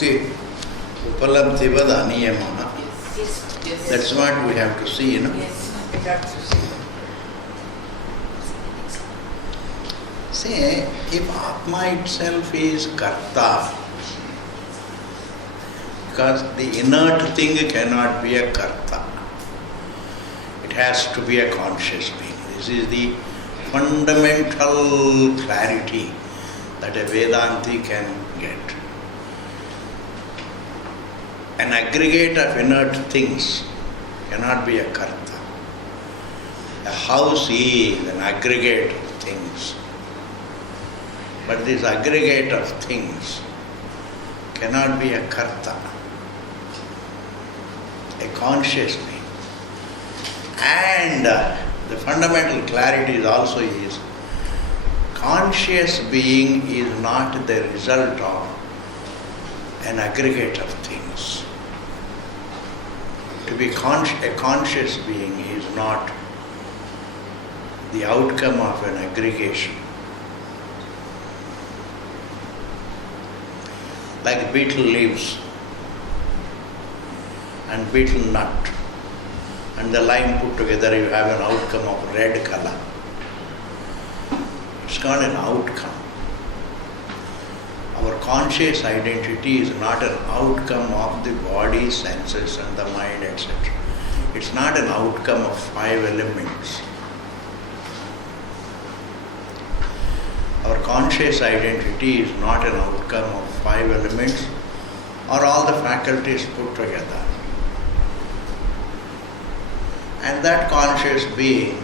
Okay. Upalabdhivad aniyamaha. Yes. That's what we have to see, you know. Yes, we got to see. See, if Atma itself is Karta, because the inert thing cannot be a Karta. It has to be a conscious being. This is the fundamental clarity that a Vedanti can get. An aggregate of inert things cannot be a Karta. A house is an aggregate of things. But this aggregate of things cannot be a Karta, a conscious being. And the fundamental clarity is also conscious being is not the result of an aggregate of things. To be a conscious being is not the outcome of an aggregation. Like beetle leaves and beetle nut and the lime put together, you have an outcome of red color. It's not an outcome. Our conscious identity is not an outcome of the body, senses and the mind, etc. It's not an outcome of 5 elements. Our conscious identity is not an outcome of 5 elements or all the faculties put together. And that conscious being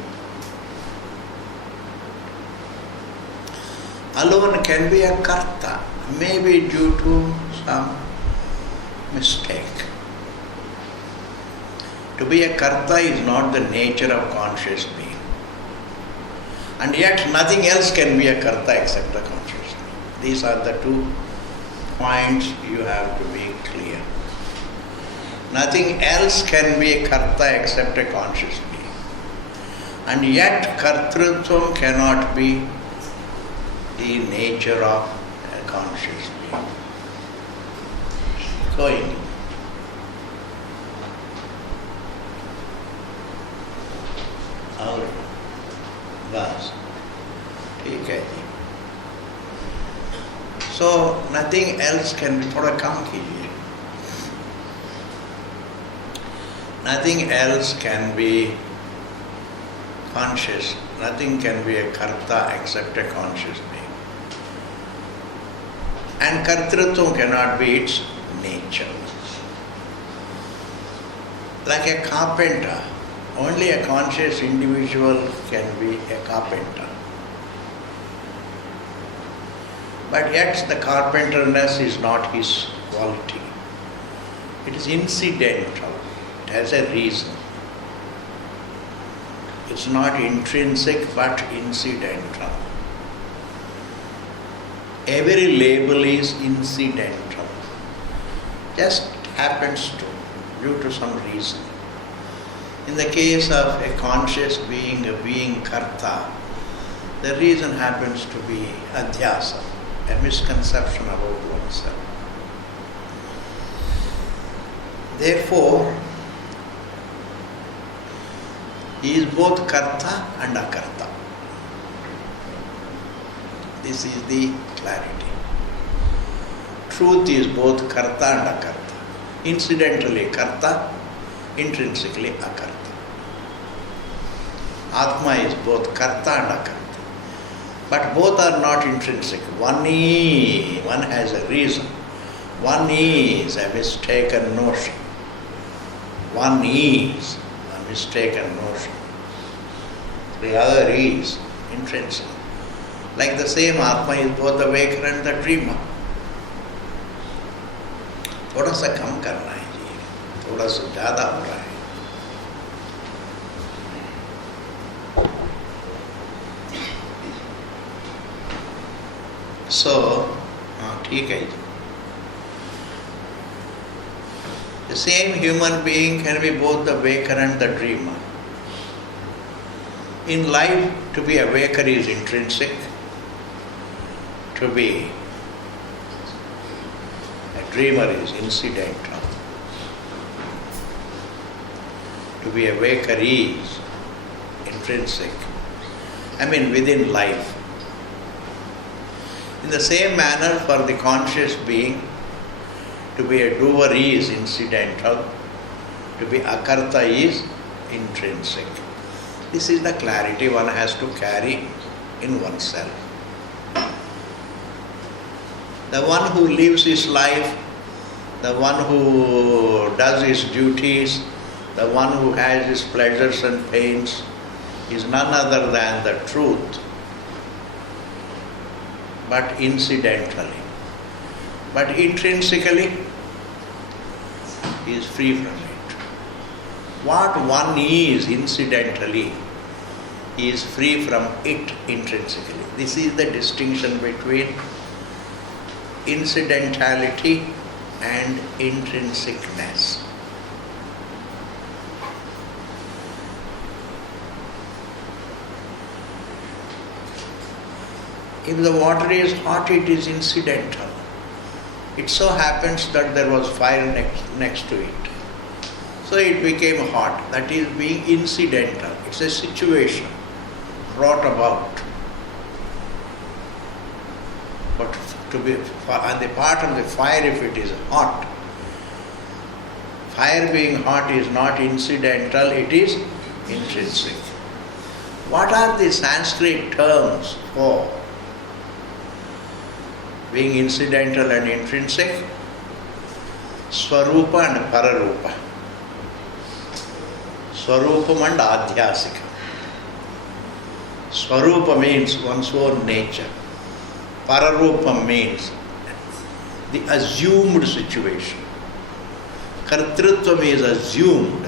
alone can be a Karta, maybe due to some mistake. To be a Karta is not the nature of conscious being. And yet nothing else can be a Karta except the conscious being. These are the 2 points you have to be clear. Nothing else can be a Karta except a conscious being. And yet Kartrutvam cannot be the nature of a conscious being. Going. और बस ठीक है जी. So nothing else can be, थोड़ा काम कीजिए. Nothing else can be conscious. Nothing can be a Karta except a conscious being. And Kartrutvam cannot be its nature. Like a carpenter, only a conscious individual can be a carpenter. But yet the carpenterness is not his quality. It is incidental. It has a reason. It's not intrinsic but incidental. Every label is incidental. Just happens to, due to some reason. In the case of a conscious being, a being Karta, the reason happens to be adhyasa, a misconception about oneself. Therefore, he is both Karta and Akarta. This is the clarity. Truth is both Karta and Akarta. Incidentally Karta, intrinsically Akarta. Atma is both Karta and Akarta. But both are not intrinsic. One has a reason. One is a mistaken notion. One is a mistaken notion. The other is intrinsic. Like the same Atma is both the waker and the dreamer. थोड़ा सा कम करना है जी, थोड़ा सा ज़्यादा हो रहा है. So, ठीक है जी. The same human being can be both the waker and the dreamer. In life, to be a waker is intrinsic. To be a dreamer is incidental. To be a waker is intrinsic. Within life. In the same manner, for the conscious being, to be a doer is incidental, to be akarta is intrinsic. This is the clarity one has to carry in oneself. The one who lives his life, the one who does his duties, the one who has his pleasures and pains, is none other than the truth, but incidentally. But intrinsically, he is free from it. What one is incidentally, he is free from it intrinsically. This is the distinction between incidentality and intrinsicness. If the water is hot, it is incidental. It so happens that there was fire next to it. So it became hot. That is being incidental. It's a situation brought about. But to be on the part of the fire, if it is hot, fire being hot is not incidental, it is intrinsic. What are the Sanskrit terms for being incidental and intrinsic? Swarupa and Pararupa. Swarupam and Adhyasika. Swarupa means one's own nature. Pararupa means the assumed situation. Kartrutvam is assumed.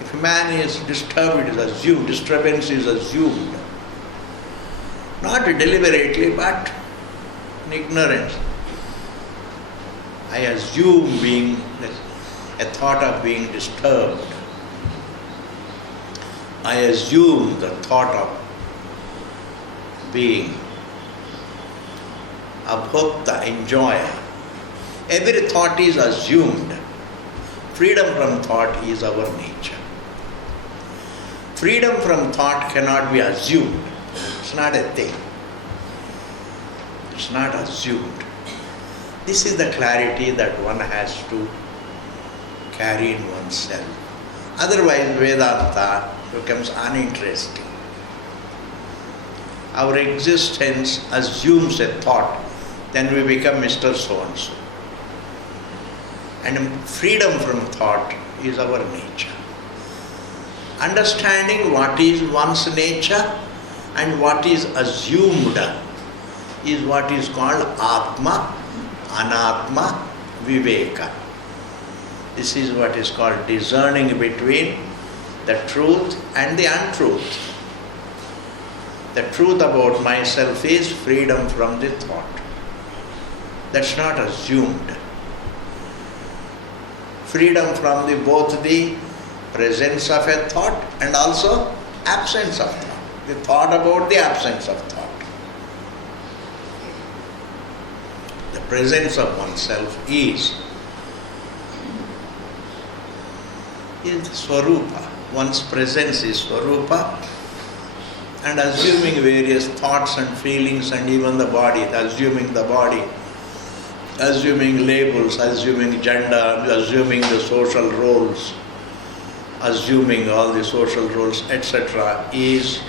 If a man is disturbed, it is assumed. Disturbance is assumed. Not deliberately, but in ignorance. I assume being a thought of being disturbed. I assume the thought of being abhokta, enjoyer. Every thought is assumed. Freedom from thought is our nature. Freedom from thought cannot be assumed. It's not a thing. It's not assumed. This is the clarity that one has to carry in oneself. Otherwise, Vedanta becomes uninteresting. Our existence assumes a thought, then we become Mr. So-and-so. And freedom from thought is our nature. Understanding what is one's nature and what is assumed is what is called Atma, Anatma, Viveka. This is what is called discerning between the truth and the untruth. The truth about myself is freedom from the thought. That's not assumed. Freedom from both the presence of a thought and also absence of thought. The thought about the absence of thought. The presence of oneself is Swarupa. One's presence is Swarupa, and assuming various thoughts and feelings and even the body, assuming labels, assuming gender, assuming the social roles, assuming all the social roles, etc. is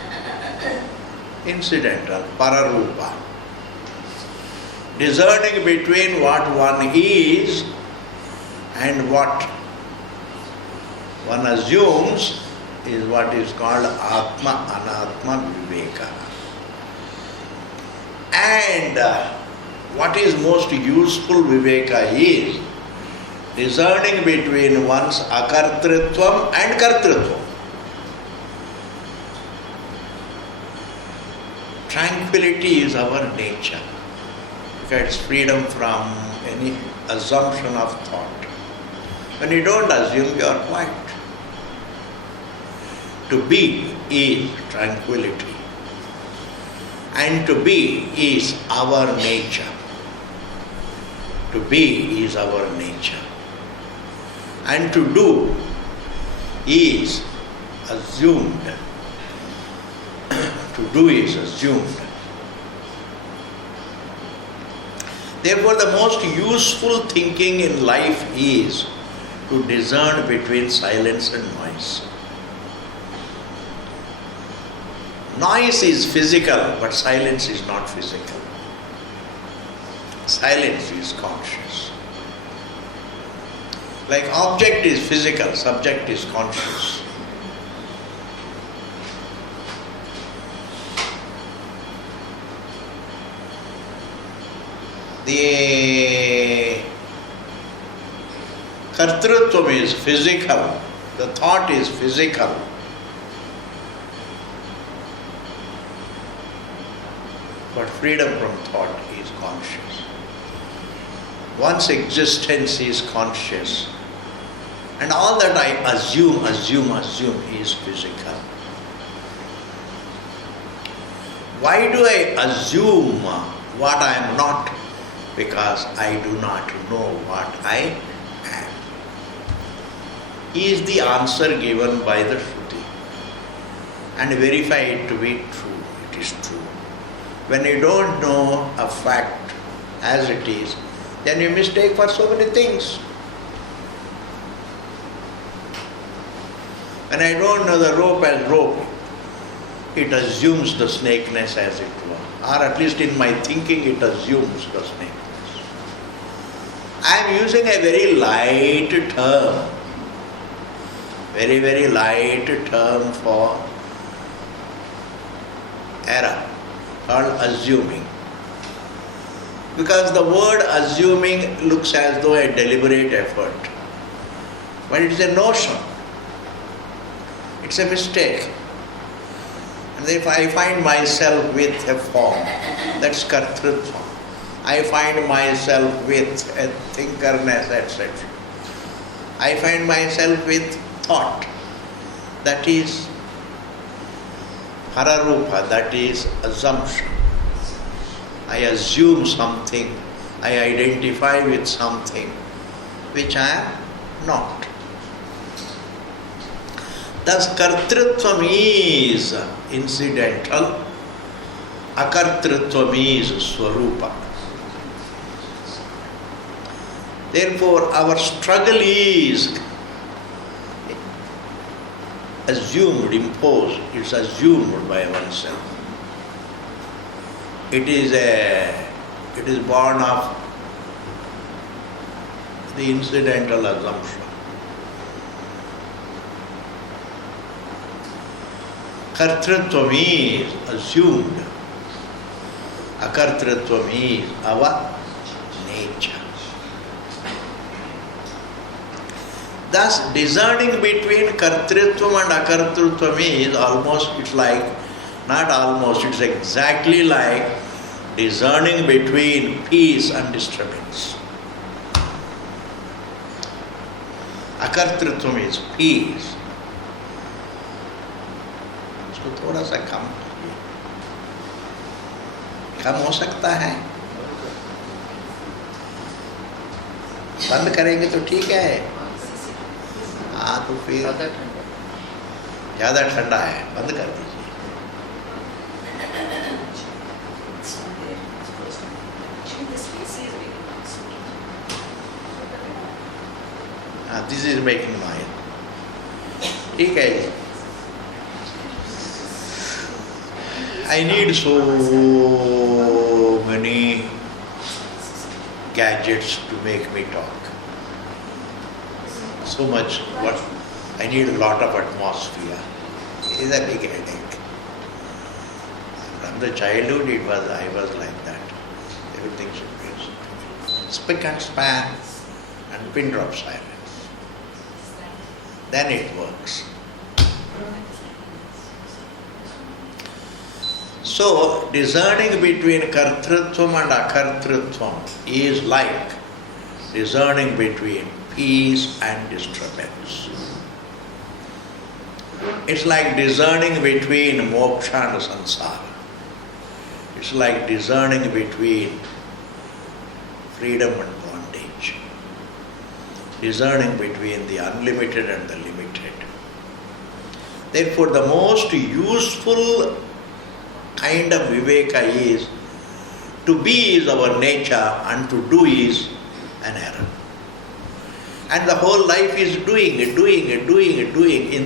incidental, Pararupa. Discerning between what one is and what one assumes is what is called Atma, Anatma, Viveka. And what is most useful Viveka is discerning between one's akartrutvam and kartrutvam. Tranquility is our nature. It's freedom from any assumption of thought. When you don't assume, you are quiet. To be is tranquility. And to be is our nature. To be is our nature. And to do is assumed. To do is assumed. Therefore, the most useful thinking in life is to discern between silence and noise. Noise is physical, but silence is not physical. Silence is conscious. Like object is physical, subject is conscious. The kartrutvam is physical, the thought is physical. But freedom from thought is conscious. One's existence is conscious. And all that I assume is physical. Why do I assume what I am not? Because I do not know what I am. Is the answer given by the Shruti. And verify it to be true. It is true. When you don't know a fact as it is, then you mistake for so many things. When I don't know the rope as rope, it assumes the snakeness as it were. Or at least in my thinking it assumes the snakeness. I am using a very light term, very, very light term for error, called assuming. Because the word assuming looks as though a deliberate effort. But it is a notion. It's a mistake. And if I find myself with a form, that's kartrutva. I find myself with a thinkerness, etc. I find myself with thought. That is hararupa, that is assumption. I assume something, I identify with something which I am not. Thus kartrutvam is incidental, akartrutvam is swarupa. Therefore our struggle is assumed, imposed, it's assumed by oneself. It is born of the incidental assumption. Kartrutvam is assumed. Akartrutvam is our nature. Thus, discerning between kartrutvam and akartrutvam is almost, it's like, not almost, it's exactly like discerning between peace and disturbance. Akartrutvam is peace. So थोड़ा सा कम हो सकता है. बंद करेंगे तो ठीक है. हाँ तो फिर ज़्यादा ठंडा है, बंद कर दीजिए. हाँ, this is making noise. ठीक है. I need so many gadgets to make me talk. So much, what I need a lot of atmosphere. It is a big headache. From the childhood I was like that. Everything should be spick and span and pin drop silence. Then it works. So, discerning between kartrutvam and akartrutvam is like discerning between peace and disturbance. It's like discerning between moksha and samsara. It's like discerning between freedom and bondage, discerning between the unlimited and the limited. Therefore, the most useful kind of viveka is to be is our nature and to do is an error. And the whole life is doing. In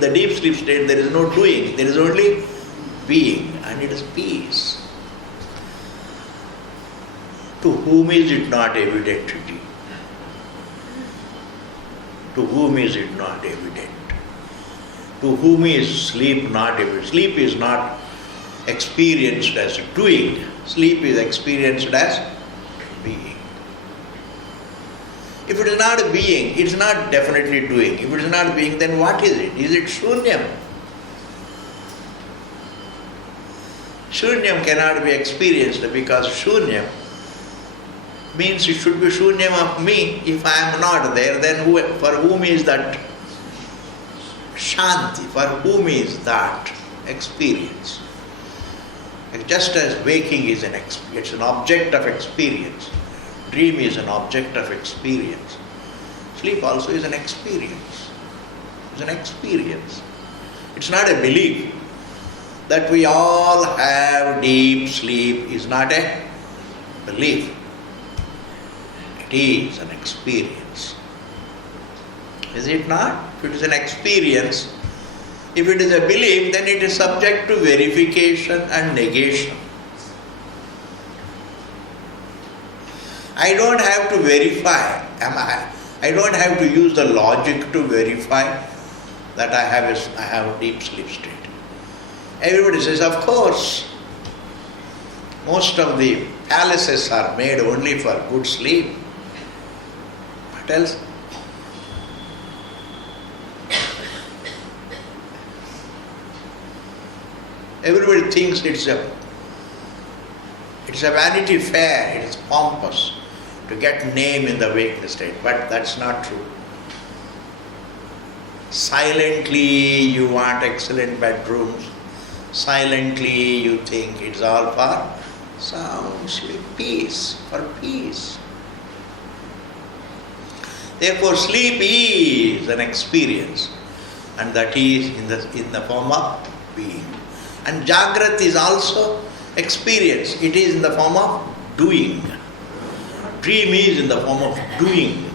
the deep sleep state there is no doing, there is only being, and it is peace. To whom is it not evident? To whom is it not evident? To whom is sleep not evident? Sleep is not experienced as doing. Sleep is experienced as being. If it is not being, it is not definitely doing. If it is not being, then what is it? Is it shunyam? Shunyam cannot be experienced because shunyam means it should be shunyam of me. If I am not there, then for whom is that shanti? For whom is that experience? Just as waking is it's an object of experience, dream is an object of experience, sleep also is an experience. It's an experience. It's not a belief. That we all have deep sleep is not a belief. It is an experience. Is it not? If it is an experience, if it is a belief, then it is subject to verification and negation. I don't have to verify, I don't have to use the logic to verify that I have a deep sleep state. Everybody says, of course, most of the palaces are made only for good sleep. What else? Everybody thinks it's a Vanity Fair, it is pompous to get name in the waking state, but that's not true. Silently you want excellent bedrooms, silently you think it's all for sound sleep, peace, for peace. Therefore sleep is an experience, and that is in the form of being. And Jagrat is also experience, it is in the form of doing. Dream is in the form of doing.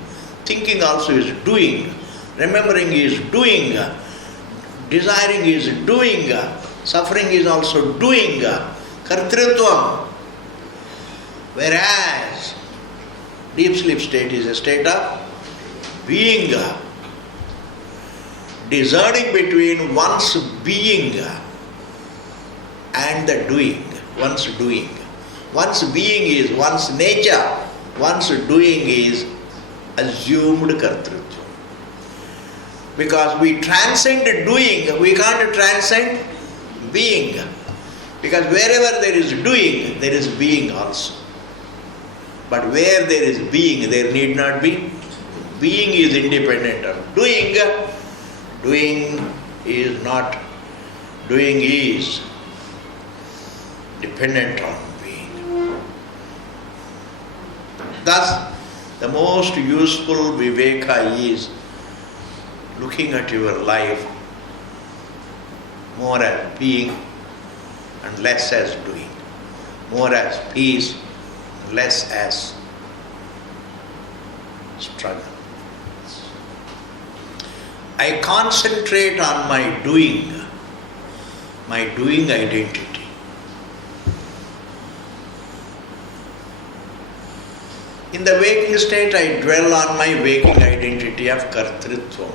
Thinking also is doing. Remembering is doing. Desiring is doing. Suffering is also doing. Kartritvam. Whereas deep sleep state is a state of being. Discerning between one's being and the doing. One's doing. One's being is one's nature. One's doing is assumed kartrutva. Because we transcend doing, we can't transcend being. Because wherever there is doing, there is being also. But where there is being, there need not be. Being is independent of doing. Doing is not. Doing is dependent on being. Thus, the most useful viveka is looking at your life more as being and less as doing, more as peace, less as struggle. I concentrate on my doing identity. In the waking state, I dwell on my waking identity of kartritva.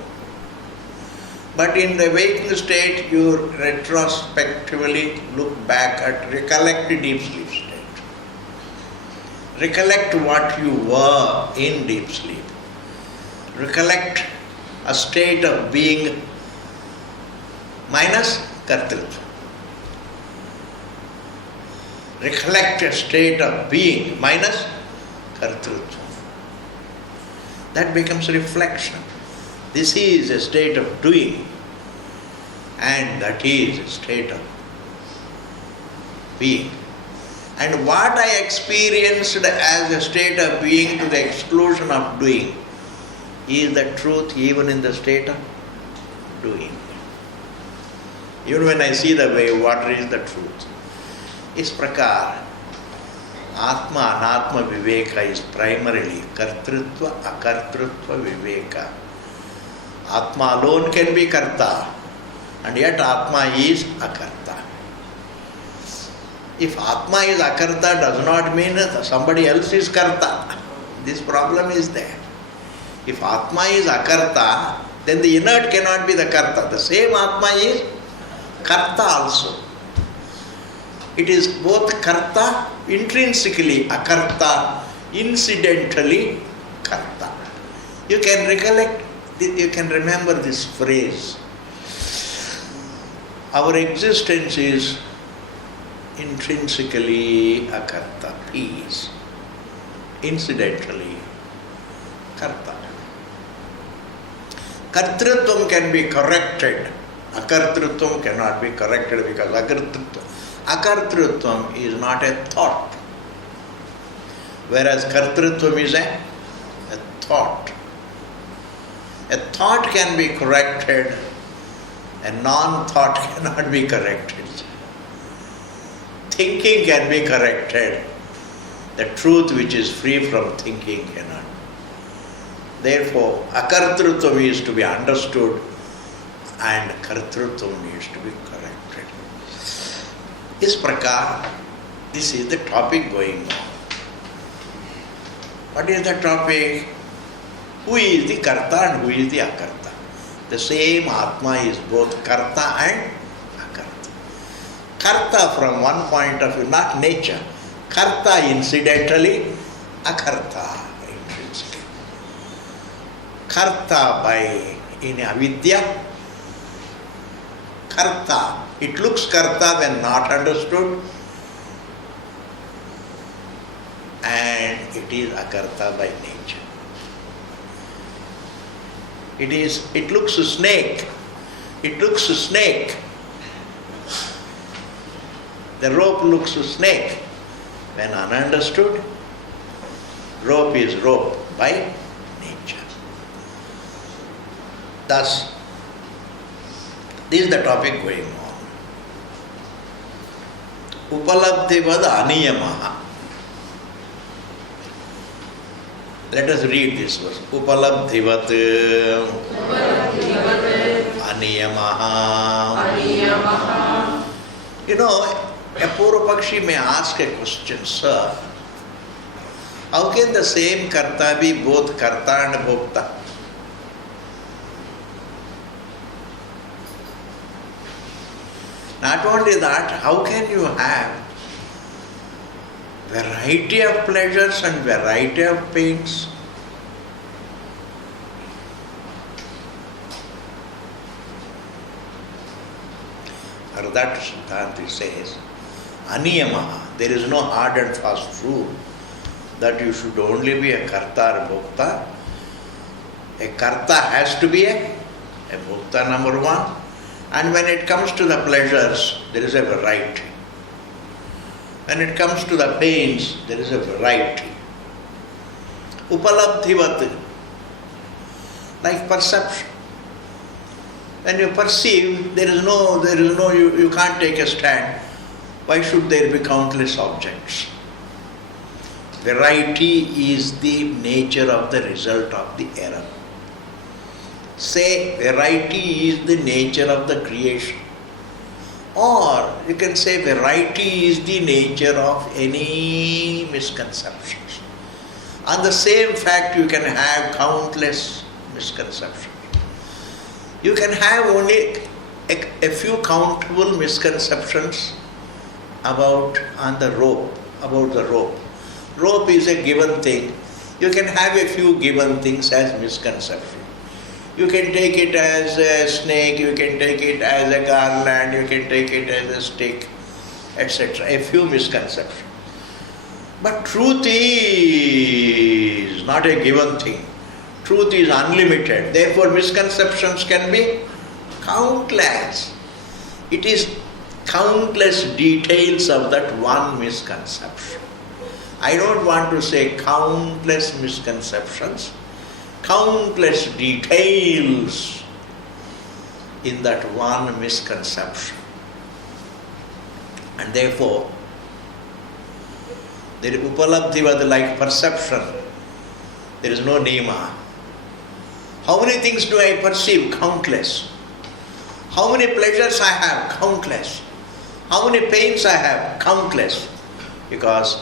But in the waking state, you retrospectively look back at, recollect the deep sleep state. Recollect what you were in deep sleep. Recollect a state of being minus kartritva. Recollect a state of being minus kartrutva. That becomes reflection. This is a state of doing, and that is a state of being. And what I experienced as a state of being to the exclusion of doing is the truth even in the state of doing. Even when I see the way, what is the truth? Is prakar. Atma Anatma Viveka is primarily Kartrutva Akartrutva Viveka. Atma alone can be Karta, and yet Atma is Akarta. If Atma is Akarta, does not mean that somebody else is Karta. This problem is there. If Atma is Akarta, then the inert cannot be the Karta. The same Atma is Karta also. It is both Karta, intrinsically Akarta, incidentally Karta. You can recollect, you can remember this phrase. Our existence is intrinsically Akarta, peace, incidentally Karta. Kartrutvam can be corrected. Akartrutvam cannot be corrected because Akartrutvam is not a thought, whereas Kartrutvam is a thought. A thought can be corrected, a non-thought cannot be corrected. Thinking can be corrected, the truth which is free from thinking cannot. Therefore, Akartrutvam is to be understood and Kartrutvam needs to be corrected. This prakar, this is the topic going on. What is the topic? Who is the Karta and who is the Akarta? The same Atma is both Karta and Akarta. Karta from one point of view, not nature. Karta incidentally, Akarta intrinsically. Karta by in avidya, Karta. It looks Karta when not understood, and it is Akarta by nature. It looks a snake. It looks a snake. The rope looks a snake. When ununderstood, rope is rope by nature. Thus, this is the topic going on. Upalabdhivad aniyamaha. Let us read this verse. Upalabdhivat aniyamaha. You know, a Purvapakshi may ask a question, sir, how can the same Karta be both Karta and Bhokta? Not only that, how can you have variety of pleasures and variety of pains? Or that Siddhanta says, Aniyamaha, there is no hard and fast rule that you should only be a Karta or Bhokta. A Karta has to be a Bhokta, number one. And when it comes to the pleasures, there is a variety. When it comes to the pains, there is a variety. Upalabdhivat, like perception. When you perceive, you can't take a stand. Why should there be countless objects? Variety is the nature of the result of the error. Say variety is the nature of the creation. Or you can say variety is the nature of any misconceptions. On the same fact, you can have countless misconceptions. You can have only a few countable misconceptions about the rope. Rope is a given thing. You can have a few given things as misconception. You can take it as a snake, you can take it as a garland, you can take it as a stick, etc. A few misconceptions. But truth is not a given thing. Truth is unlimited. Therefore, misconceptions can be countless. It is countless details of that one misconception. I don't want to say countless misconceptions, countless details in that one misconception. And therefore, the upalabdhi was like perception. There is no niyama. How many things do I perceive? Countless. How many pleasures I have? Countless. How many pains I have? Countless. Because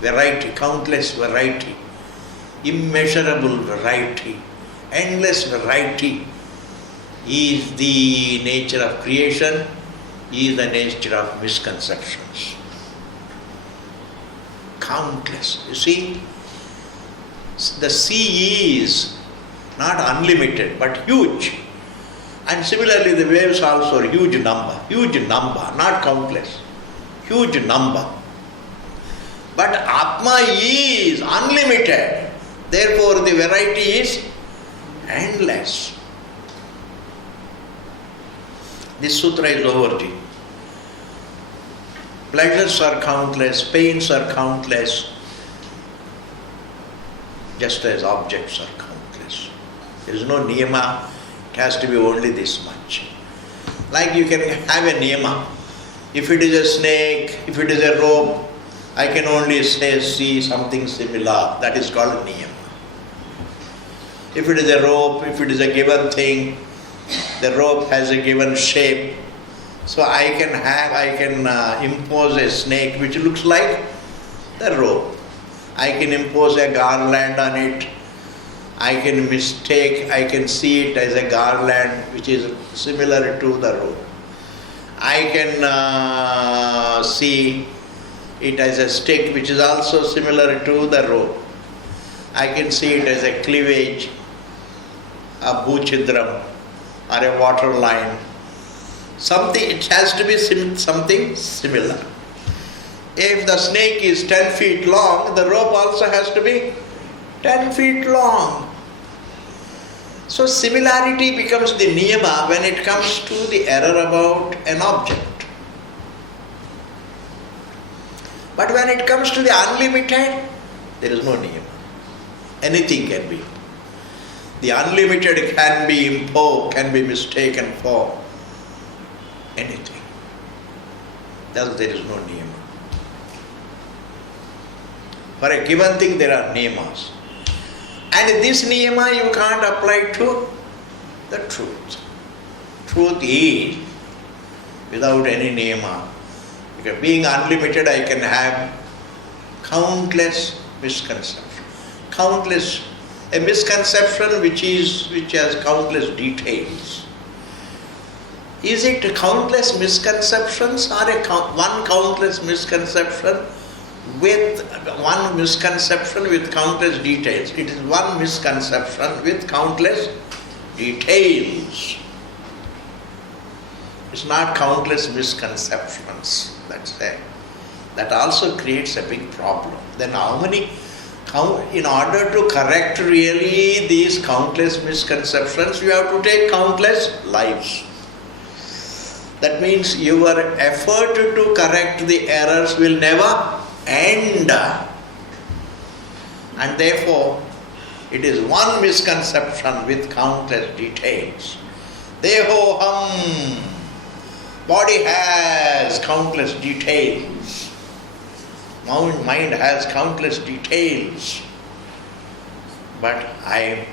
variety, countless variety, immeasurable variety, endless variety is the nature of creation, is the nature of misconceptions. Countless. You see, the sea is not unlimited but huge. And similarly the waves also are huge number, not countless, huge number. But Atma is unlimited, therefore the variety is endless. This sutra is overdue. Pleasures are countless, pains are countless, just as objects are countless. There is no niyama, it has to be only this much. Like you can have a niyama. If it is a snake, if it is a rope, I can only see something similar. That is called a niyama. If it is a rope, if it is a given thing, the rope has a given shape. So I can impose a snake which looks like the rope. I can impose a garland on it. I can see it as a garland which is similar to the rope. I can see it as a stick which is also similar to the rope. I can see it as a cleavage, a bhuchidram, or a water line. It has to be something similar. If the snake is 10 feet long, the rope also has to be 10 feet long. So similarity becomes the niyama when it comes to the error about an object. But when it comes to the unlimited, there is no niyama. Anything can be. The unlimited can be mistaken for anything. Thus there is no niyama. For a given thing there are niyamas. And this niyama you can't apply to the truth. Truth is without any niyama. Because being unlimited, I can have countless misconceptions. A misconception which has countless details. Is it countless misconceptions or one countless misconception with one misconception with countless details? It is one misconception with countless details. It's not countless misconceptions. That also creates a big problem. Then in order to correct really these countless misconceptions, you have to take countless lives. That means your effort to correct the errors will never end. And therefore, it is one misconception with countless details. Dehoham. Body has countless details. Mind has countless details. But I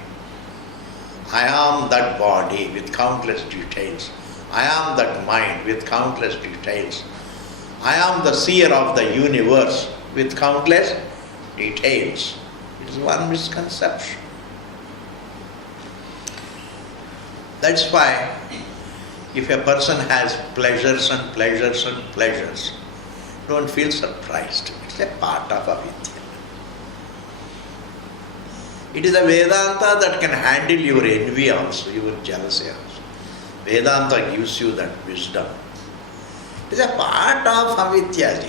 am that body with countless details. I am that mind with countless details. I am the seer of the universe with countless details. It is one misconception. That's why if a person has pleasures and pleasures and pleasures, don't feel surprised. It's a part of avidya. It is a Vedanta that can handle your envy also, your jealousy also. Vedanta gives you that wisdom. It is a part of avidya.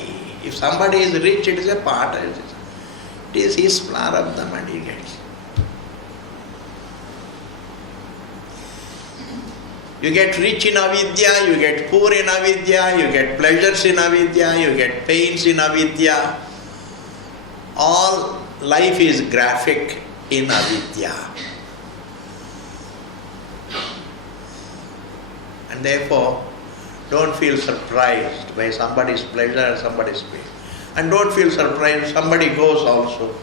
If somebody is rich, it is a part of it. It is his prarabdha and he gets. You get rich in avidya, you get poor in avidya, you get pleasures in avidya, you get pains in avidya. All life is graphic in avidya. And therefore, don't feel surprised by somebody's pleasure or somebody's pain. And don't feel surprised, somebody goes also,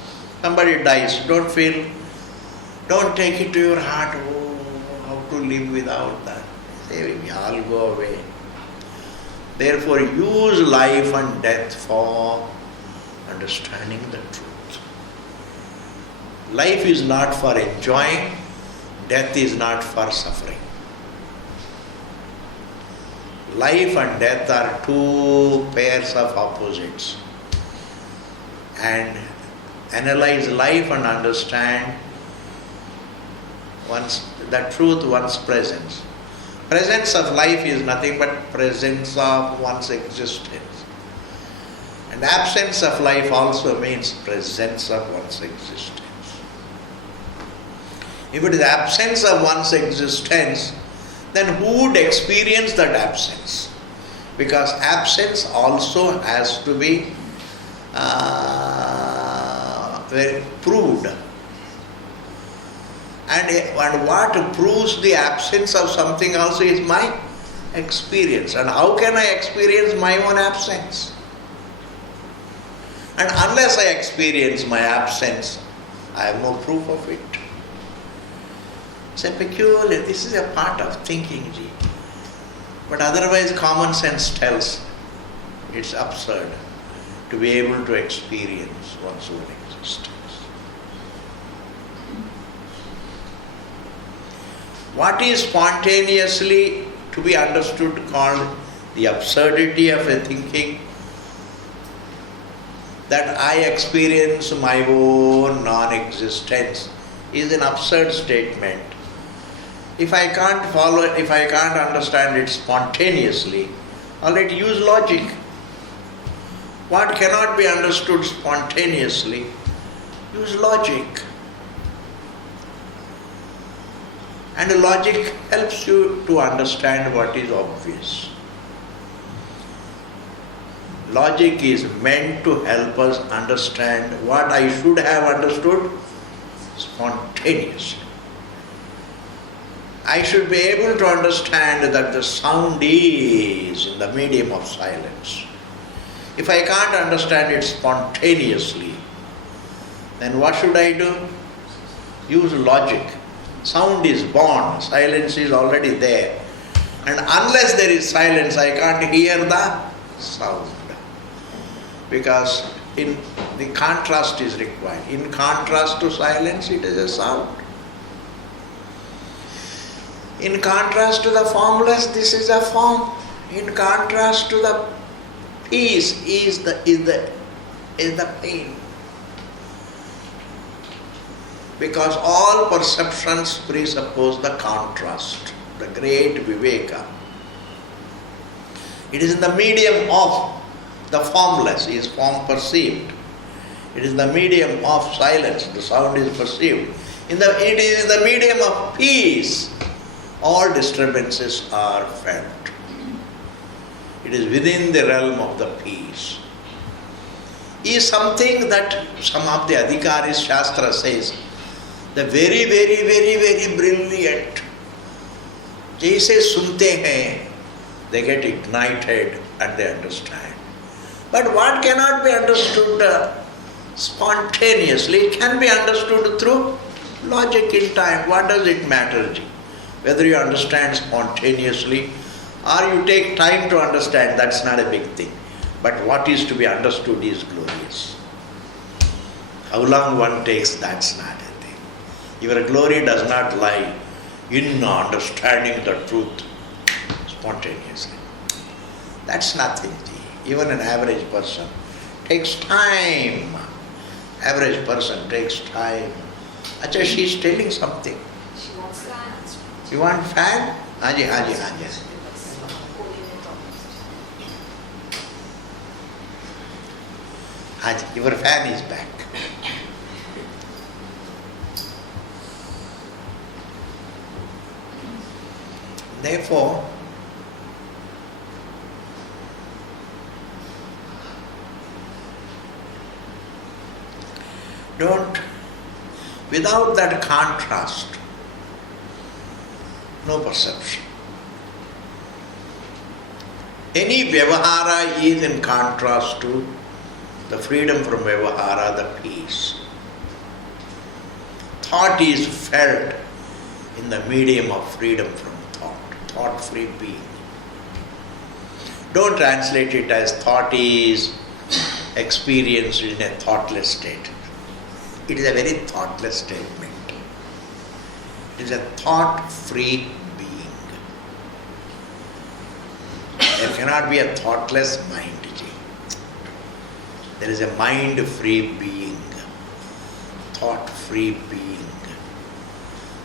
somebody dies. Don't take it to your heart, oh, how to live without that. Say, we all go away. Therefore, use life and death for understanding the truth. Life is not for enjoying, death is not for suffering. Life and death are two pairs of opposites. And analyze life and understand the truth, one's presence. Presence of life is nothing but presence of one's existence. And absence of life also means presence of one's existence. If it is absence of one's existence, then who would experience that absence? Because absence also has to be proved. And what proves the absence of something also is my experience. And how can I experience my own absence? And unless I experience my absence, I have no proof of it. It's a peculiar, this is a part of thinking, Ji. But otherwise common sense tells it's absurd to be able to experience one's own existence. What is spontaneously to be understood called the absurdity of a thinking that I experience my own non-existence is an absurd statement. If I can't follow it, if I can't understand it spontaneously, I'll let use logic. What cannot be understood spontaneously, use logic. And logic helps you to understand what is obvious. Logic is meant to help us understand what I should have understood spontaneously. I should be able to understand that the sound is in the medium of silence. If I can't understand it spontaneously, then what should I do? Use logic. Sound is born, silence is already there. And unless there is silence, I can't hear the sound. Because the contrast is required. In contrast to silence, it is a sound. In contrast to the formless, this is a form. In contrast to the peace is the pain. Because all perceptions presuppose the contrast, the great viveka. It is in the medium of the formless, is form perceived. It is the medium of silence, the sound is perceived. It is in the medium of peace, all disturbances are felt. It is within the realm of the peace. Is something that some of the Adhikaris Shastra says, the very, very, very, very brilliant, jaise sunte hain, they get ignited and they understand. But what cannot be understood spontaneously, it can be understood through logic in time. What does it matter, Ji? Whether you understand spontaneously or you take time to understand, that's not a big thing. But what is to be understood is glorious. How long one takes, that's not a thing. Your glory does not lie in understanding the truth spontaneously. That's nothing. Even an average person takes time. Average person takes time. Acha, she is telling something. She wants fans. You want fan? Haji. Haji, your fan is back. Therefore, without that contrast, no perception. Any vyavahara is in contrast to the freedom from vyavahara, the peace. Thought is felt in the medium of freedom from thought-free being. Don't translate it as thought is experienced in a thoughtless state. It is a very thoughtless statement. It is a thought-free being. There cannot be a thoughtless mind. There is a mind-free being, thought-free being,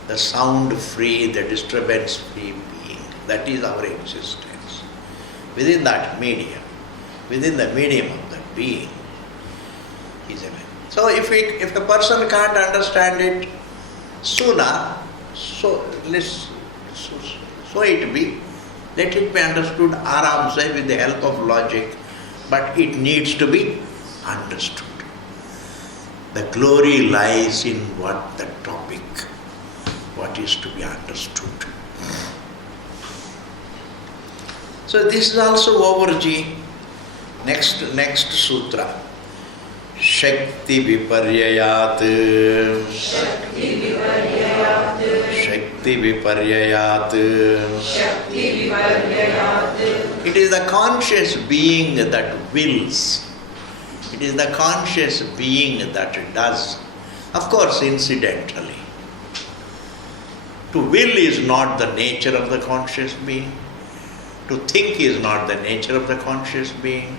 the sound-free, the disturbance-free being. That is our existence. Within that medium, within the medium of that being, is a man. So if a person can't understand it sooner, so it be. Let it be understood aramse with the help of logic, but it needs to be understood. The glory lies in what the topic, what is to be understood. So this is also over, Ji. Next sutra. Shakti viparyayat. Shakti viparyayat. Shakti viparyayat. Shakti viparyayat. It is the conscious being that wills. It is the conscious being that does. Of course, incidentally. To will is not the nature of the conscious being. To think is not the nature of the conscious being.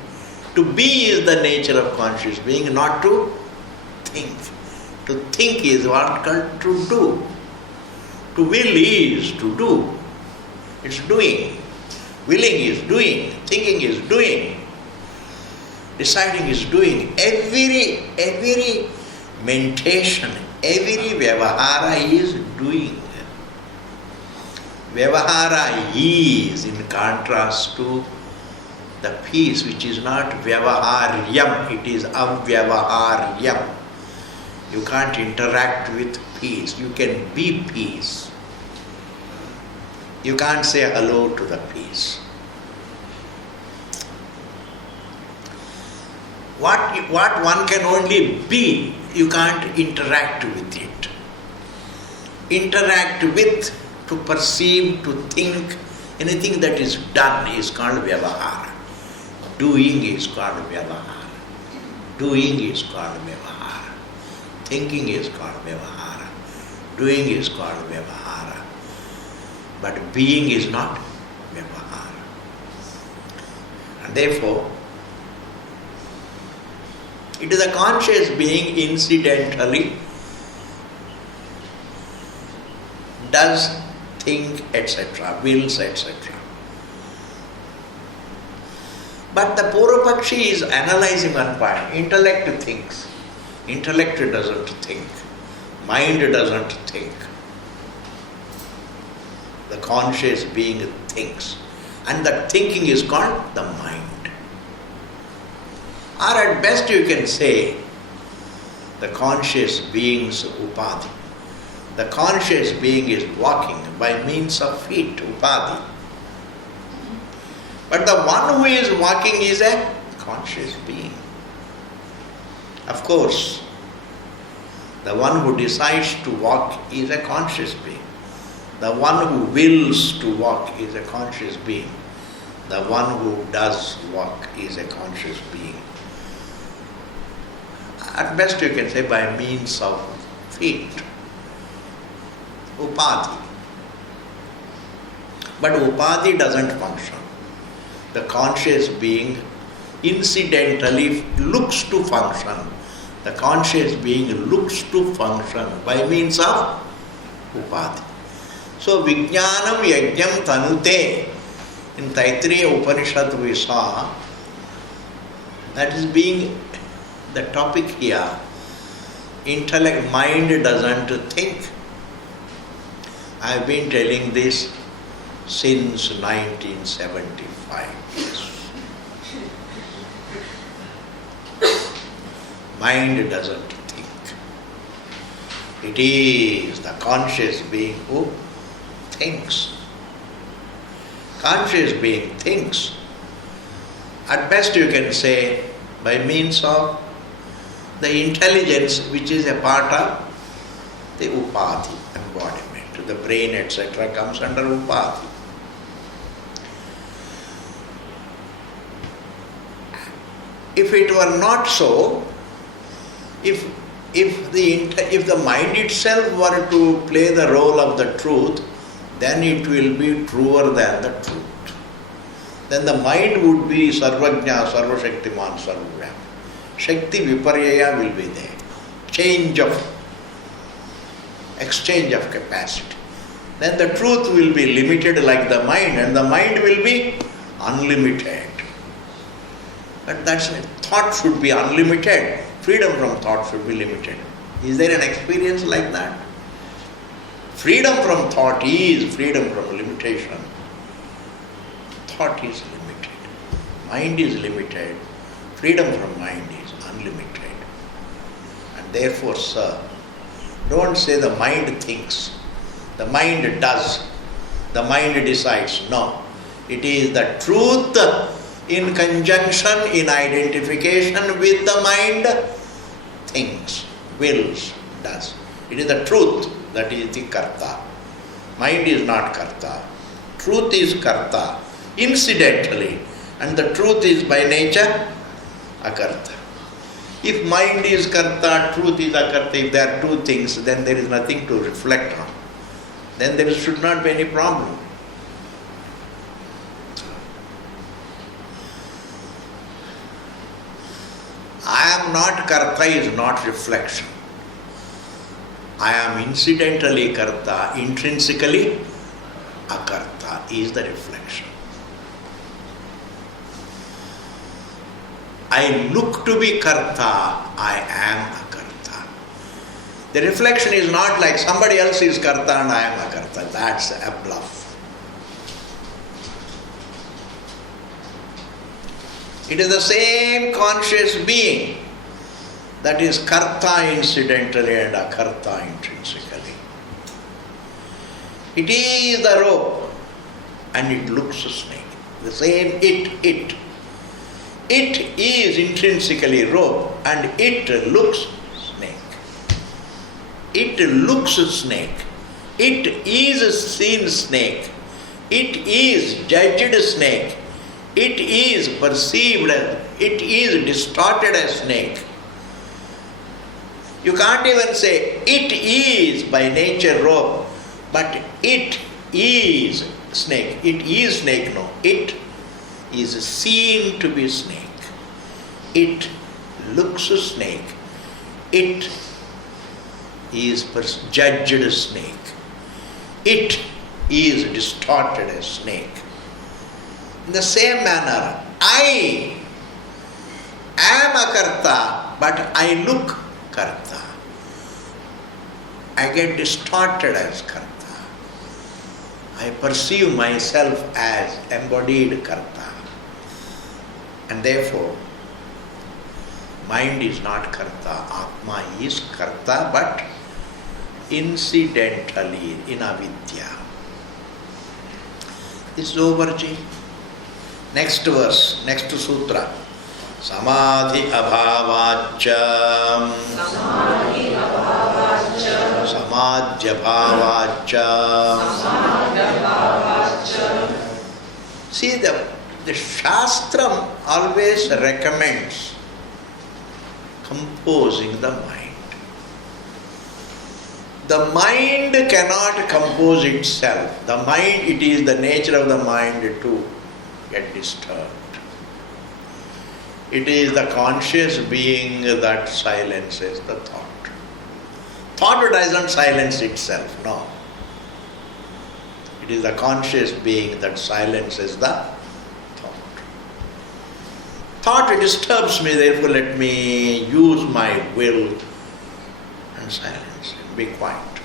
To be is the nature of conscious being, not to think. To think is what called to do. To will is to do. It's doing. Willing is doing. Thinking is doing. Deciding is doing. Every mentation, every vyavahara is doing. Vyavahara is in contrast to the peace which is not vyavaharyam, it is avyavaharyam. You can't interact with peace. You can be peace. You can't say hello to the peace. What one can only be, you can't interact with it. Interact with, to perceive, to think, anything that is done is called vyavahara. Doing is called vyavahara. Doing is called vyavahara. Thinking is called vyavahara. Doing is called vyavahara. But being is not vyavahara. And therefore, it is a conscious being incidentally does think, etc., wills, etc. But the Purvapakshi is analyzing one point. Intellect thinks. Intellect doesn't think. Mind doesn't think. The conscious being thinks. And that thinking is called the mind. Or at best you can say the conscious being's upadhi. The conscious being is walking by means of feet, upadhi. But the one who is walking is a conscious being. Of course, the one who decides to walk is a conscious being. The one who wills to walk is a conscious being. The one who does walk is a conscious being. At best you can say by means of feet, upadhi. But upadhi doesn't function. The conscious being incidentally looks to function. The conscious being looks to function by means of upadhi. So Vijnanam Yajnam Tanute, in Taittiriya Upanishad we saw, that is being the topic here. Intellect, mind doesn't think. I have been telling this since 1975. Mind doesn't think. It is the conscious being who thinks. Conscious being thinks. At best you can say by means of the intelligence which is a part of the upadhi, embodiment. The brain, etc. comes under upadhi. If it were not so, if the mind itself were to play the role of the truth, then it will be truer than the truth. Then the mind would be sarvajna, sarvashaktiman, sarvvyam. Shakti viparyaya will be there. Exchange of capacity. Then the truth will be limited like the mind, and the mind will be unlimited. But that's it. Thought should be unlimited. Freedom from thought should be limited. Is there an experience like that? Freedom from thought is freedom from limitation. Thought is limited. Mind is limited. Freedom from mind is unlimited. And therefore, sir, don't say the mind thinks, the mind does, the mind decides. No. It is the truth in conjunction, in identification with the mind, thinks, wills, does. It is the truth that is the karta. Mind is not karta. Truth is karta, incidentally, and the truth is by nature akarta. If mind is karta, truth is akarta, if there are two things, then there is nothing to reflect on. Then there should not be any problem. I am not karta is not reflection. I am incidentally karta, intrinsically akarta is the reflection. I look to be karta, I am a karta. The reflection is not like somebody else is karta and I am a karta. That's a bluff. It is the same conscious being that is karta incidentally and akarta intrinsically. It is the rope and it looks a snake. The same it. It is intrinsically rope and it looks snake. It looks snake. It is seen snake. It is judged snake. It is perceived, it is distorted as snake. You can't even say it is by nature rope, but it is snake. It is snake, no. It is seen to be snake. It looks a snake. It is judged as snake. It is distorted as snake. In the same manner, I am a karta, but I look karta. I get distorted as karta. I perceive myself as embodied karta. And therefore, mind is not karta, Atma is karta, but incidentally, in avidya. This is over, Ji. Next verse, next sutra. Samadhi abhavacha. Samadhi abhavacha. See, the Shastram always recommends composing the mind. The mind cannot compose itself. The mind, it is the nature of the mind to get disturbed. It is the conscious being that silences the thought. Thought doesn't silence itself, no. It is the conscious being that silences the thought. Thought disturbs me, therefore let me use my will and silence it, be quiet.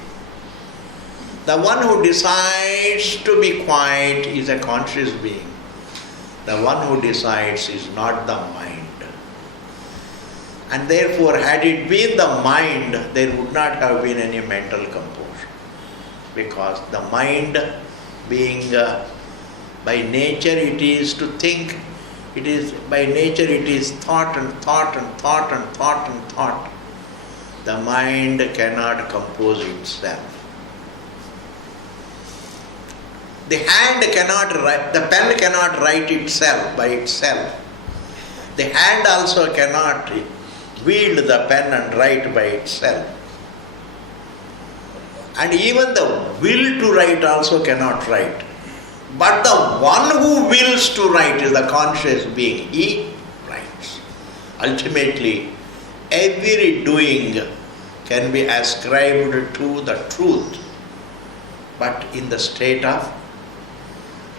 The one who decides to be quiet is a conscious being. The one who decides is not the mind. And therefore, had it been the mind, there would not have been any mental composure. Because the mind being by nature it is to think, it is by nature it is thought and thought and thought and thought and thought. The mind cannot compose itself. The hand cannot write, the pen cannot write itself by itself. The hand also cannot wield the pen and write by itself. And even the will to write also cannot write. But the one who wills to write is the conscious being. He writes. Ultimately, every doing can be ascribed to the truth, but in the state of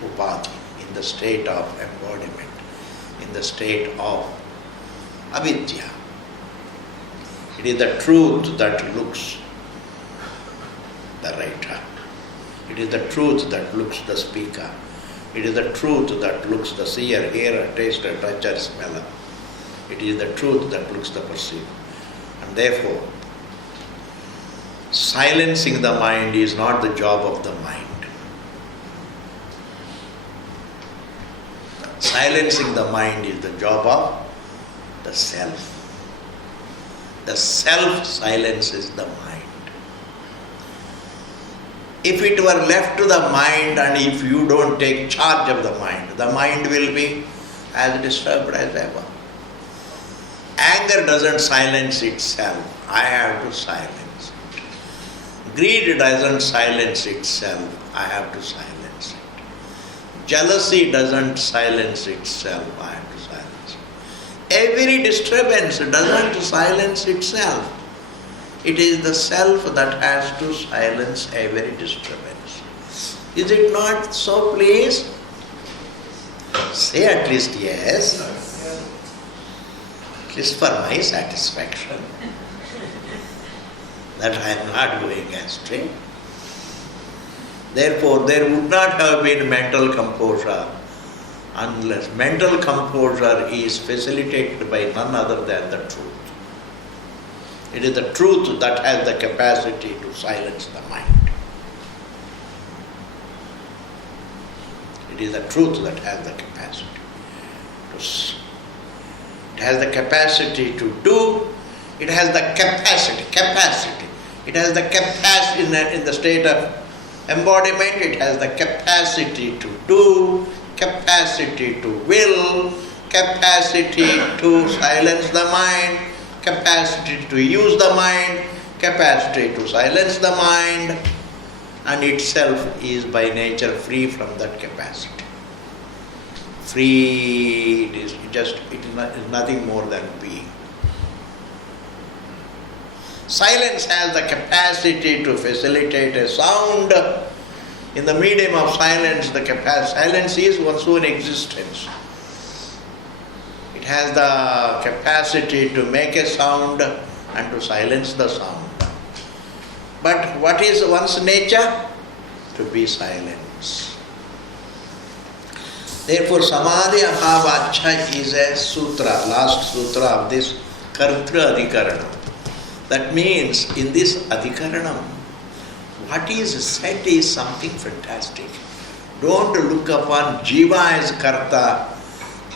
upadhi, in the state of embodiment, in the state of avidya. It is the truth that looks the writer. It is the truth that looks the speaker. It is the truth that looks the seer, hearer, taster, toucher, smeller. It is the truth that looks the perceiver. And therefore, silencing the mind is not the job of the mind. Silencing the mind is the job of the self. The self silences the mind. If it were left to the mind and if you don't take charge of the mind will be as disturbed as ever. Anger doesn't silence itself. I have to silence it. Greed doesn't silence itself. I have to silence it. Jealousy doesn't silence itself. I have to silence it. Every disturbance doesn't silence itself. It is the self that has to silence every disturbance. Is it not so, please? Say at least yes. At least for my satisfaction. That I am not going astray. Therefore, there would not have been mental composure unless mental composure is facilitated by none other than the truth. It is the truth that has the capacity to silence the mind. It is the truth that has the capacity it has the capacity to do. It has the capacity. It has the capacity in the state of embodiment. It has the capacity to do, capacity to will, capacity to silence the mind, capacity to use the mind, capacity to silence the mind, and itself is by nature free from that capacity. Free, it is nothing more than being. Silence has the capacity to facilitate a sound. In the medium of silence, silence is one's own existence. It has the capacity to make a sound and to silence the sound. But what is one's nature? To be silence. Therefore, Samadhi Abhavacha is a sutra, last sutra of this Kartra Adhikaranam. That means in this Adhikaranam, what is said is something fantastic. Don't look upon Jiva as Karta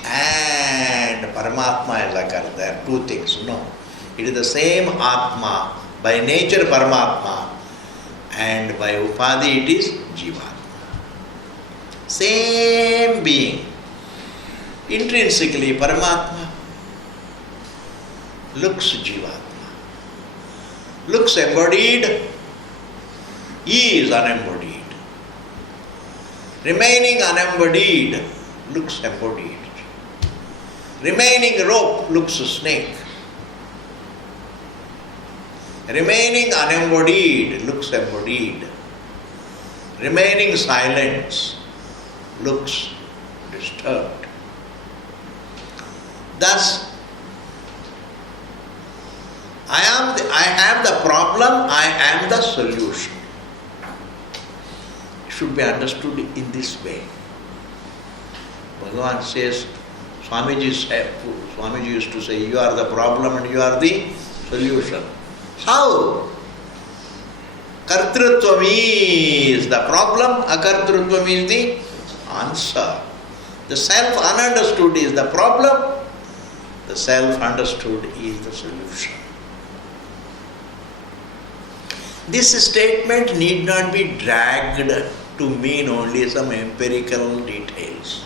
and Paramatma as a Karta. There are two things. No. It is the same Atma. By nature Paramatma, and by Upadhi it is Jiva. Same being. Intrinsically Paramatma looks Jivatma. Looks embodied, he is unembodied. Remaining unembodied looks embodied. Remaining rope looks a snake. Remaining unembodied looks embodied. Remaining silence looks disturbed. Thus, I have the problem, I am the solution. should be understood in this way. Bhagavan says, Swamiji used to say, you are the problem and you are the solution. How? Kartrutvam is the problem, akartrutvam is the answer. The self-ununderstood is the problem, the self-understood is the solution. This statement need not be dragged to mean only some empirical details.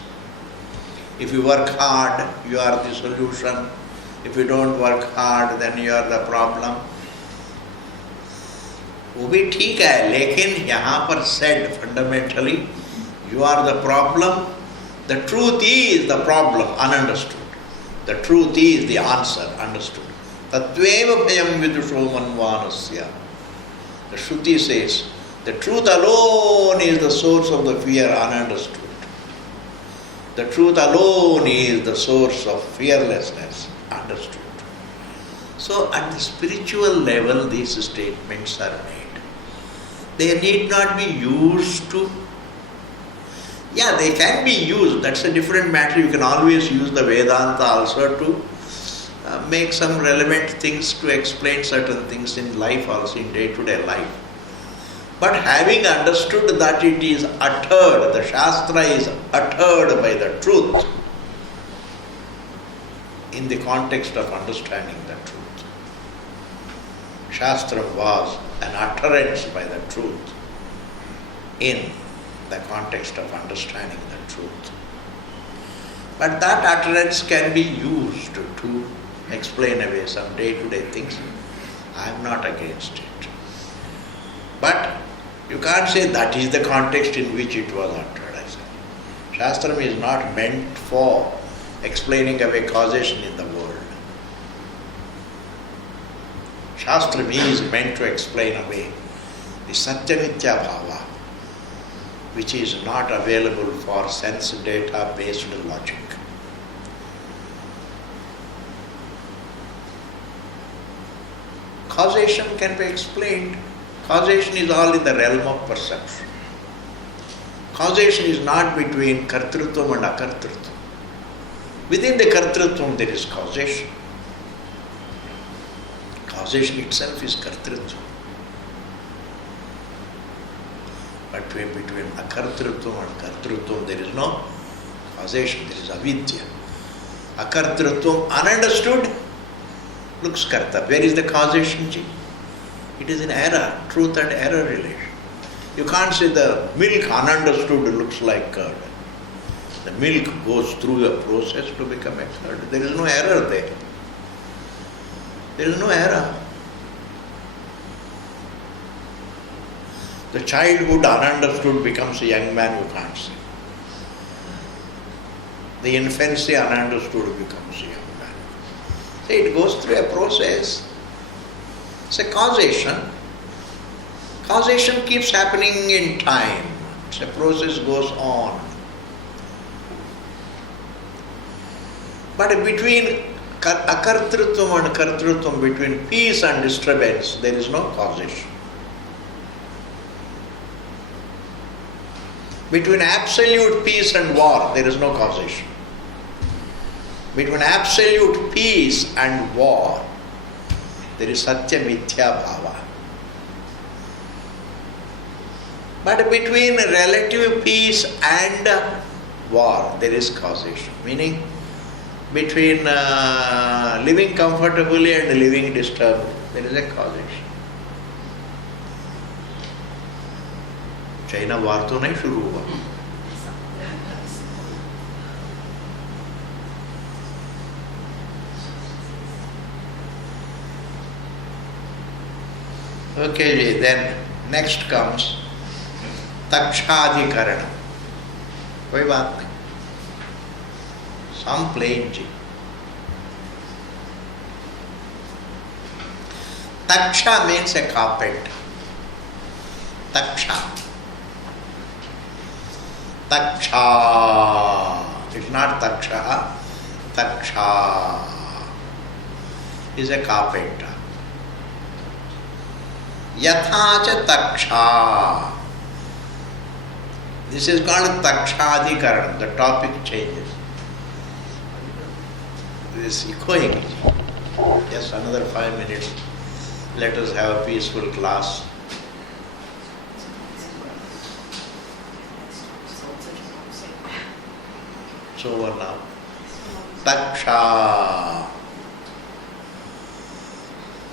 If you work hard, you are the solution. If you don't work hard, then you are the problem. वो भी ठीक है, लेकिन यहाँ पर said fundamentally, you are the problem. The truth is the problem, ununderstood. The truth is the answer, understood. Tatveva bhayam vidusho manvanasya. The Shruti says, the truth alone is the source of the fear, ununderstood. The truth alone is the source of fearlessness, understood. So at the spiritual level, these statements are made. They need not be used to, they can be used, that's a different matter. You can always use the Vedanta also to make some relevant things to explain certain things in life also, in day-to-day life. But having understood that it is uttered, the Shastra is uttered by the truth, in the context of understanding the truth. Shastra was an utterance by the truth in the context of understanding the truth. But that utterance can be used to explain away some day-to-day things. I am not against it. But you can't say that is the context in which it was uttered. I say. Shastram is not meant for explaining away causation in the world. Shastram is meant to explain away the Satya-Mithya Bhava, which is not available for sense data based logic. Causation can be explained. Causation is all in the realm of perception. Causation is not between kartrutvam and akartrutvam. Within the kartrutvam there is causation. Causation itself is kartrutvam. But between akartrutvam and kartrutvam there is no causation, there is avidya. Akartrutvam ununderstood looks karta. Where is the causation? It is in error, truth and error relation. You can't say the milk ununderstood looks like curd. The milk goes through a process to become a curd. There is no error there. There is no error. The childhood ununderstood becomes a young man, you can't say. The infancy ununderstood becomes a young man. So it goes through a process. It's a causation. Causation keeps happening in time. It's a process goes on. But between akartrutvam and kartrutvam, between peace and disturbance, there is no causation. Between absolute peace and war, there is no causation. Between absolute peace and war, there is Satya Mithya Bhava. But between relative peace and war, there is causation. Meaning, between living comfortably and living disturbed, there is a causation. China war तो नहीं शुरू हुआ. Okay, then next comes Takshadhikaranam. कोई बात नहीं. Some plain ji. Taksha means a carpenter. Taksha. Taksha. It's not Taksha. Taksha is a carpenter. Yatha cha taksha. This is called Takshadikaran. The topic changes. This is echoing. Just another 5 minutes. Let us have a peaceful class. It's over now. Taksha,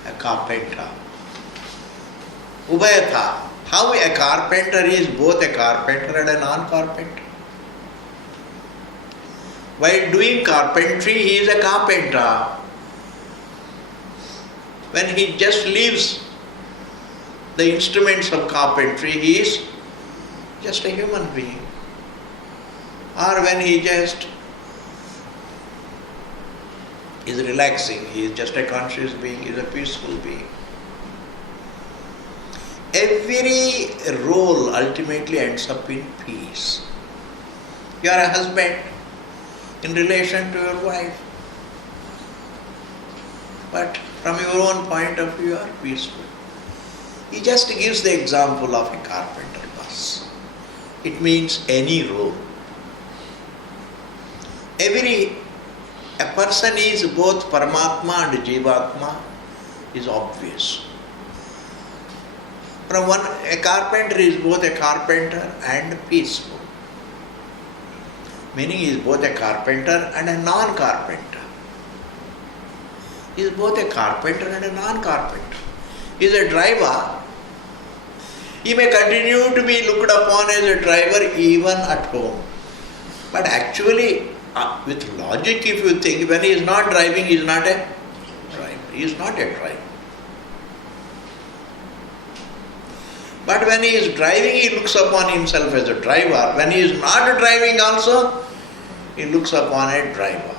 a carpenter. Ubhayatha, how a carpenter is both a carpenter and a non-carpenter. While doing carpentry, he is a carpenter. When he just leaves the instruments of carpentry, he is just a human being. Or when he just is relaxing, he is just a conscious being, he is a peaceful being. Every role ultimately ends up in peace. You are a husband in relation to your wife, but from your own point of view you are peaceful. He just gives the example of a carpenter bus. It means any role. A person is both Paramatma and Jivatma is obvious. From one, a carpenter is both a carpenter and peaceful. Meaning he is both a carpenter and a non-carpenter. He is both a carpenter and a non-carpenter. He is a driver. He may continue to be looked upon as a driver even at home. But actually, with logic, if you think, when he is not driving, he is not a driver. He is not a driver. But when he is driving, he looks upon himself as a driver. When he is not driving also, he looks upon a driver.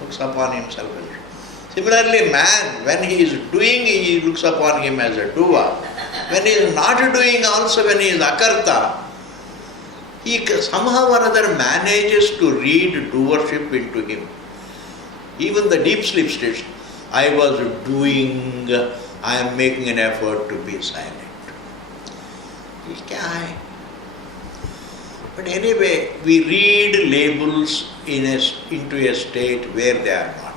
Looks upon himself as a driver. Similarly, man, when he is doing, he looks upon him as a doer. When he is not doing also, when he is akarta, he somehow or other manages to read doership into him. Even the deep sleep states, I was doing, I am making an effort to be silent. But anyway, we read labels into a state where they are not.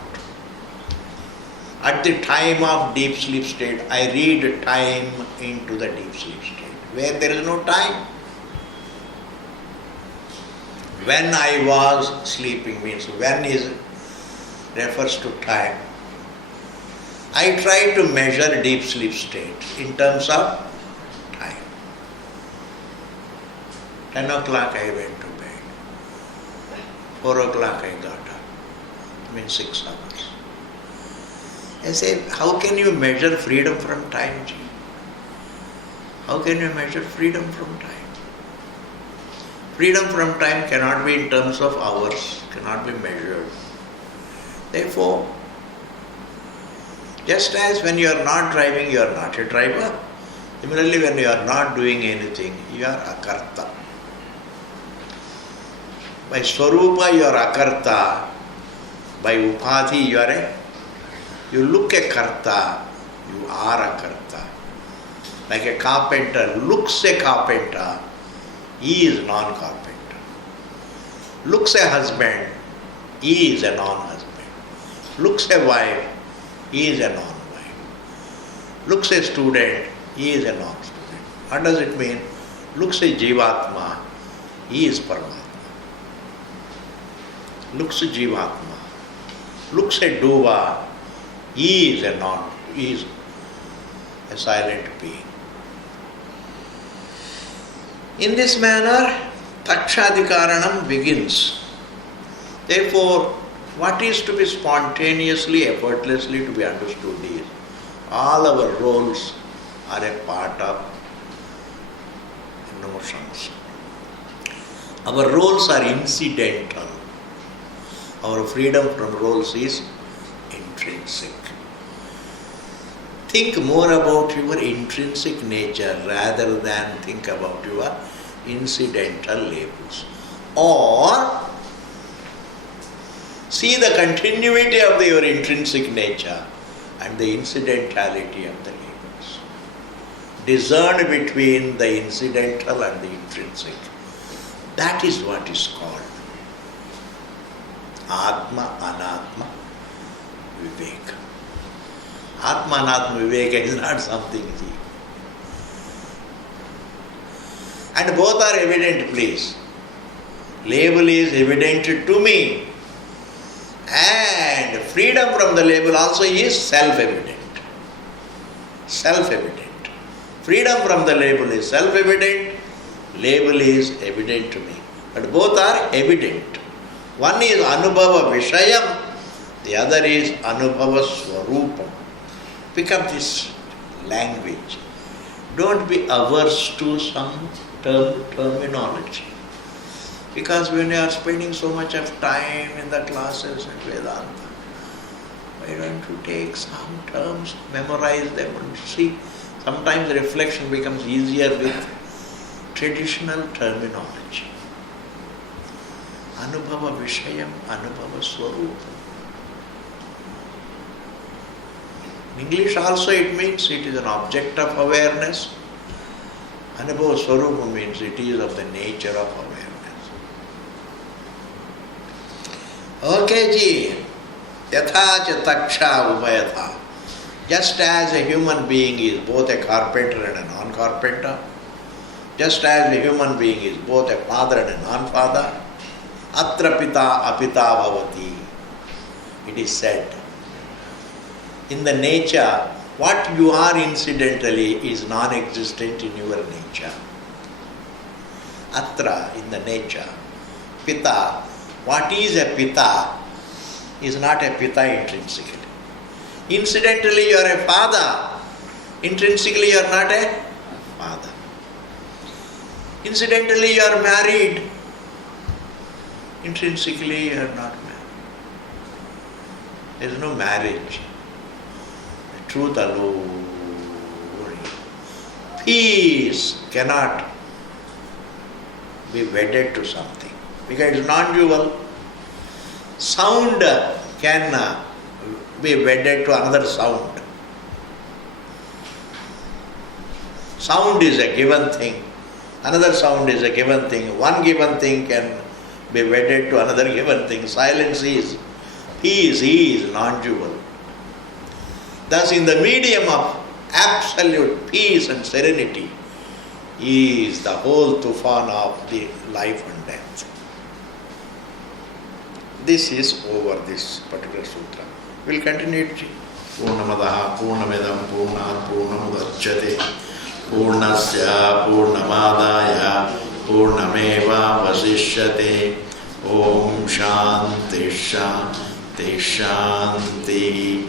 At the time of deep sleep state, I read time into the deep sleep state, where there is no time. When I was sleeping means when refers to time. I try to measure deep sleep state in terms of time. 10 o'clock I went to bed. 4 o'clock I got up. Means 6 hours. I say, how can you measure freedom from time, Ji? How can you measure freedom from time? Freedom from time cannot be in terms of hours, cannot be measured. Therefore, just as when you are not driving, you are not a driver. Similarly, when you are not doing anything, you are akarta. By swarupa, you are akarta. By upadhi, you look a karta, you are a karta. Like a carpenter looks a carpenter, he is non-carpenter. Looks a husband, he is a non-husband. Looks a wife, he is a non-wife. Looks a student, he is a non-student. What does it mean? Looks a jivatma, he is Paramatma. Looks a jivatma. Looks a doer, he is a silent being. In this manner, Takshadikaranam begins. Therefore, what is to be spontaneously, effortlessly to be understood is all our roles are a part of notions. Our roles are incidental. Our freedom from roles is intrinsic. Think more about your intrinsic nature rather than think about your incidental labels. Or see the continuity of your intrinsic nature and the incidentality of the labels. Discern between the incidental and the intrinsic. That is what is called Atma Anatma Viveka. Atma Anatma Viveka is not something easy. And both are evident, please. Label is evident to me, and freedom from the label also is self-evident. Self-evident. Freedom from the label is self-evident, label is evident to me. But both are evident. One is Anubhava Vishayam, the other is Anubhava Swarupam. Pick up this language. Don't be averse to some terminology. Because when you are spending so much of time in the classes in Vedanta, why don't you take some terms, memorize them and see? Sometimes the reflection becomes easier with traditional terminology. Anubhava Vishayam, Anubhava Swarupam. In English also it means it is an object of awareness. Anubhava Swarupam means it is of the nature of awareness. Okay, ji. Yatha cha taksha ubhayatha. Just as a human being is both a carpenter and a non-carpenter, just as a human being is both a father and a non-father, atra pita apita bhavati. It is said. In the nature, what you are incidentally is non-existent in your nature. Atra, in the nature. Pita, what is a pita is not a pita intrinsically. Incidentally you are a father, intrinsically you are not a father. Incidentally you are married, intrinsically you are not married. There is no marriage. The truth alone. Peace cannot be wedded to something because it is non-dual. Sound can be wedded to another sound. Sound is a given thing. Another sound is a given thing. One given thing can be wedded to another given thing. Silence is, peace is non-dual. Thus, in the medium of absolute peace and serenity is the whole tufan of the life and death. This is over this particular sutra. We will continue it. Purnamadaha Purnamidam Purnat Purnamudachyate Purnasya Purnamadaya Purnameva Vasishyate Om Shanti Shanti Shanti